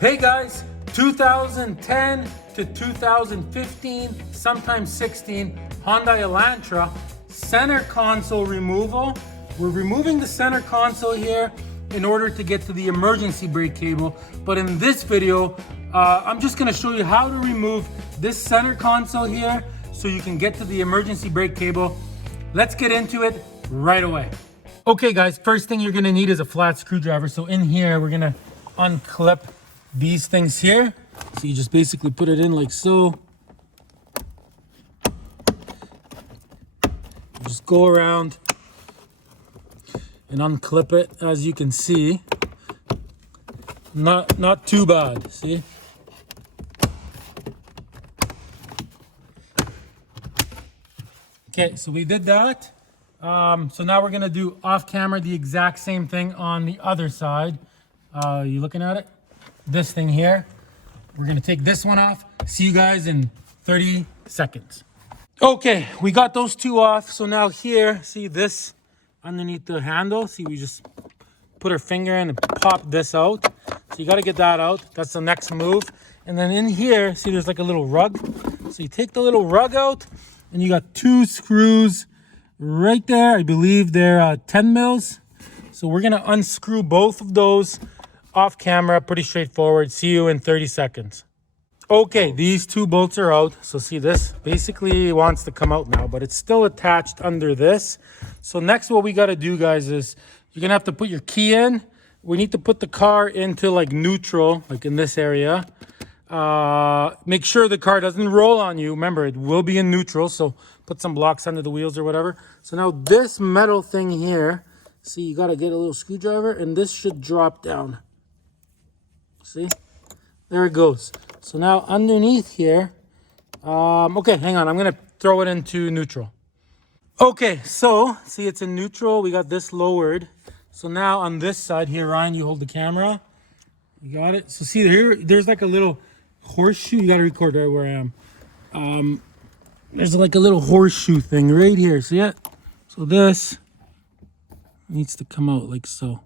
Hey guys, 2010 to 2015, sometimes 16, Hyundai Elantra, center console removal. We're removing the center console here in order to get to the emergency brake cable. But in this video, I'm just gonna show you how to remove this center console here so you can get to the emergency brake cable. Let's get into it right away. Okay guys, first thing you're gonna need is a flat screwdriver. So in here, we're gonna unclip these things here. So you just basically put it in like so. Just go around and unclip it. As you can see, not too bad, see? Okay, so we did that. So now we're gonna do off camera the exact same thing on the other side. You looking at it? This thing here. We're gonna take this one off. See you guys in 30 seconds. Okay, we got those two off. So now here, see this underneath the handle? See, we just put our finger in and pop this out. So you gotta get that out. That's the next move. And then in here, see there's like a little rug. So you take the little rug out and you got two screws right there. I believe they're 10 mils. So we're gonna unscrew both of those off camera, pretty straightforward. See you in 30 seconds. Okay, these two bolts are out. So see, this basically wants to come out now, but it's still attached under this. So next what we got to do, guys, is you're gonna have to put your key in. We need to put the car into like neutral, like in this area. Make sure the car doesn't roll on you. Remember, it will be in neutral, so put some blocks under the wheels or whatever. So now this metal thing here, see, you got to get a little screwdriver and this should drop down. See, there it goes. So now underneath here, okay, hang on, I'm gonna throw it into neutral. Okay, so see, it's in neutral. We got this lowered. So now on this side here, Ryan, you hold the camera. You got it. So see here, there's like a little horseshoe. You gotta record right where I am. There's like a little horseshoe thing right here. See it? So this needs to come out like so.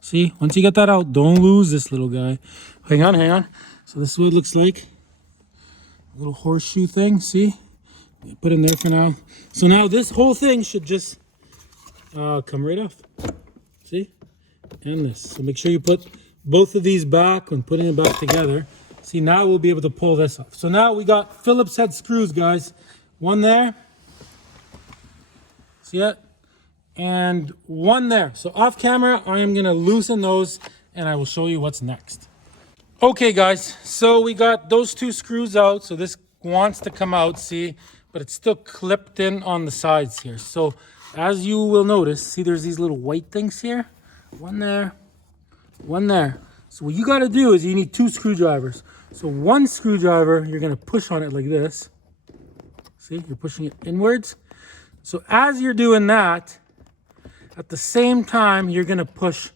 See, once you get that out, don't lose this little guy. Hang on. So this is what it looks like. A little horseshoe thing, see? Put in there for now. So now this whole thing should just come right off. See? And this. So make sure you put both of these back when putting it back together. See, now we'll be able to pull this off. So now we got Phillips head screws, guys. One there. See it? And one there. So off camera, I am gonna loosen those and I will show you what's next. Okay guys, so we got those two screws out. So this wants to come out, see, but it's still clipped in on the sides here. So as you will notice, see there's these little white things here. One there, one there. So what you gotta do is you need two screwdrivers. So one screwdriver, you're gonna push on it like this. See, you're pushing it inwards. So as you're doing that, at the same time, you're gonna push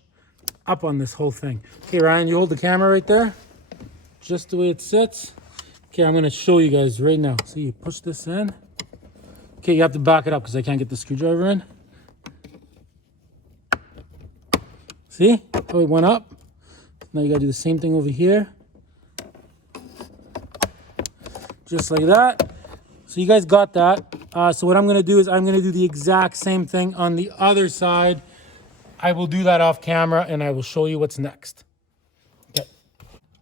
up on this whole thing. Okay, Ryan, you hold the camera right there, just the way it sits. Okay, I'm gonna show you guys right now. See, you push this in. Okay, you have to back it up because I can't get the screwdriver in. See how it went up? Now you gotta do the same thing over here. Just like that. So you guys got that. So what I'm gonna do is I'm gonna do the exact same thing on the other side. I will do that off camera and I will show you what's next.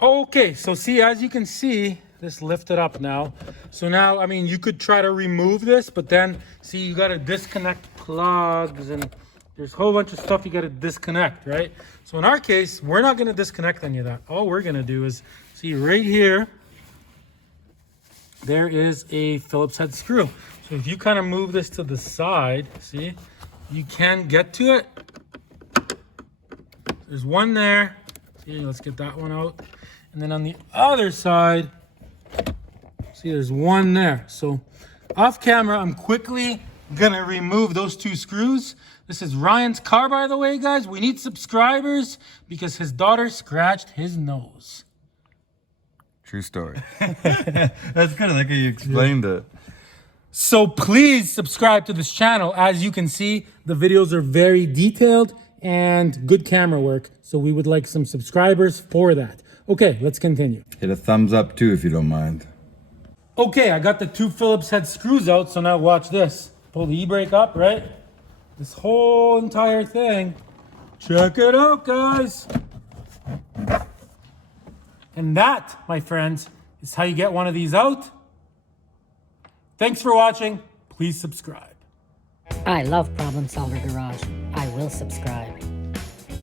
Okay, so see, as you can see, this lifted up now. So now, I mean, you could try to remove this, but then see, you gotta disconnect plugs and there's a whole bunch of stuff you gotta disconnect, right? So in our case, we're not gonna disconnect any of that. All we're gonna do is, see right here, there is a Phillips head screw. So if you kind of move this to the side, see, you can get to it. There's one there. See, let's get that one out. And then on the other side, see, there's one there. So off camera, I'm quickly gonna remove those two screws. This is Ryan's car, by the way, guys. We need subscribers because his daughter scratched his nose. True story. That's good. I like how you explained it. So please subscribe to this channel. As you can see, the videos are very detailed and good camera work. So we would like some subscribers for that. Okay, let's continue. Hit a thumbs up too if you don't mind. Okay, I got the 2 Phillips head screws out, so now watch this. Pull the e-brake up, right? This whole entire thing. Check it out, guys. And that, my friends, is how you get one of these out. Thanks for watching. Please subscribe. I love Problem Solver Garage. I will subscribe.